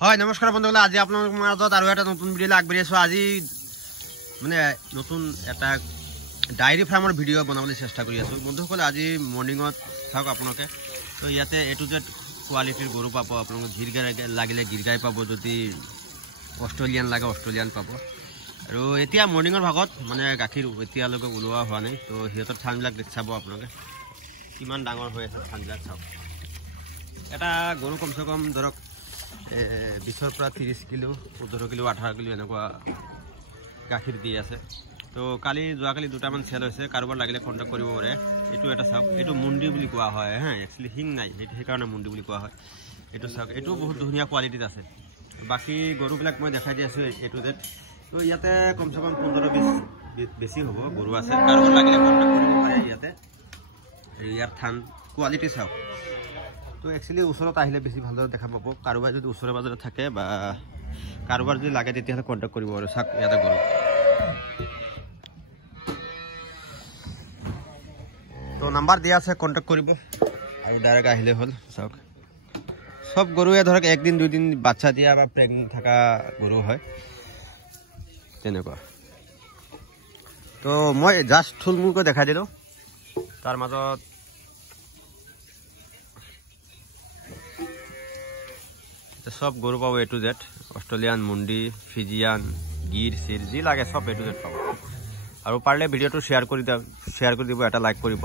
হয় নমস্কাৰ বন্ধুসকল, আজি আপোনালোকৰ মাজত আৰু এটা নতুন ভিডিঅ' আগবাঢ়ি আছোঁ। আজি মানে নতুন এটা ডায়েৰী ফাৰ্মৰ ভিডিঅ' বনাবলৈ চেষ্টা কৰি আছোঁ বন্ধুসকল। আজি মৰ্ণিঙত চাওক আপোনালোকে, তো ইয়াতে A to Z কোৱালিটিৰ গৰু পাব। আপোনালোকে গিৰ গাই লাগিলে গিৰ গাই পাব, যদি অষ্ট্ৰেলিয়ান লাগে অষ্ট্ৰেলিয়ান পাব। আৰু এতিয়া মৰ্ণিঙৰ ভাগত মানে গাখীৰ এতিয়ালৈকে ওলোৱা হোৱা নাই, তো সিহঁতৰ থানবিলাক চাব আপোনালোকে কিমান ডাঙৰ হৈ আছে। থানবিলাক চাওক, এটা গৰু কমচে কম ধৰক 20 পৰা 30 কিলো 15 কিলো 18 কিলো এনেকুৱা গাখীৰ দি আছে। তো যোৱাকালি দুটামান চেল হৈছে, কাৰোবাৰ লাগিলে কণ্টেক্ট কৰিব পাৰে। এইটো এটা চাওক, এইটো মুণ্ডি বুলি কোৱা হয় হা, একচুৱেলি শিং নাই সেইকাৰণে মুণ্ডি বুলি কোৱা হয়। এইটো চাওক, এইটো বহুত ধুনীয়া কোৱালিটিত আছে। বাকী গৰুবিলাক মই দেখাই দি আছোঁ A to Z। তো ইয়াতে কমচে কম 15-20 বেছি হ'ব গৰু আছে, কাৰোবাৰ লাগিলে কণ্টেক্ট কৰিব পাৰে। ইয়াৰ থান কোৱালিটি চাওক। তো একচুৱেলি ওচৰত আহিলে বেছি ভালদৰে দেখা পাব। কাৰোবাৰ যদি ওচৰে পাজৰে থাকে বা কাৰোবাৰ যদি লাগে তেতিয়াহ'লে কণ্টেক্ট কৰিব আৰু চাওক ইয়াতে গৰু। তো নাম্বাৰ দিয়া আছে, কণ্টেক্ট কৰিব আৰু ডাইৰেক্ট আহিলে হ'ল। চাওক সব গৰুৱে ধৰক 1 দিন 2 দিন বাচ্চা দিয়া বা প্ৰেগনেণ্ট থকা গৰু হয় তেনেকুৱা। তো মই জাষ্ট থুলমূলকৈ দেখাই দিলোঁ। তাৰ মাজত সব গরু পাবো A to Z, অস্ট্রেলিয়ান মুন্ডি ফিজিয়ান গির সির যি লাগে সব A to Z পাবো। আর পারলে ভিডিওটো শেয়ার করে দিব, এটা লাইক করব।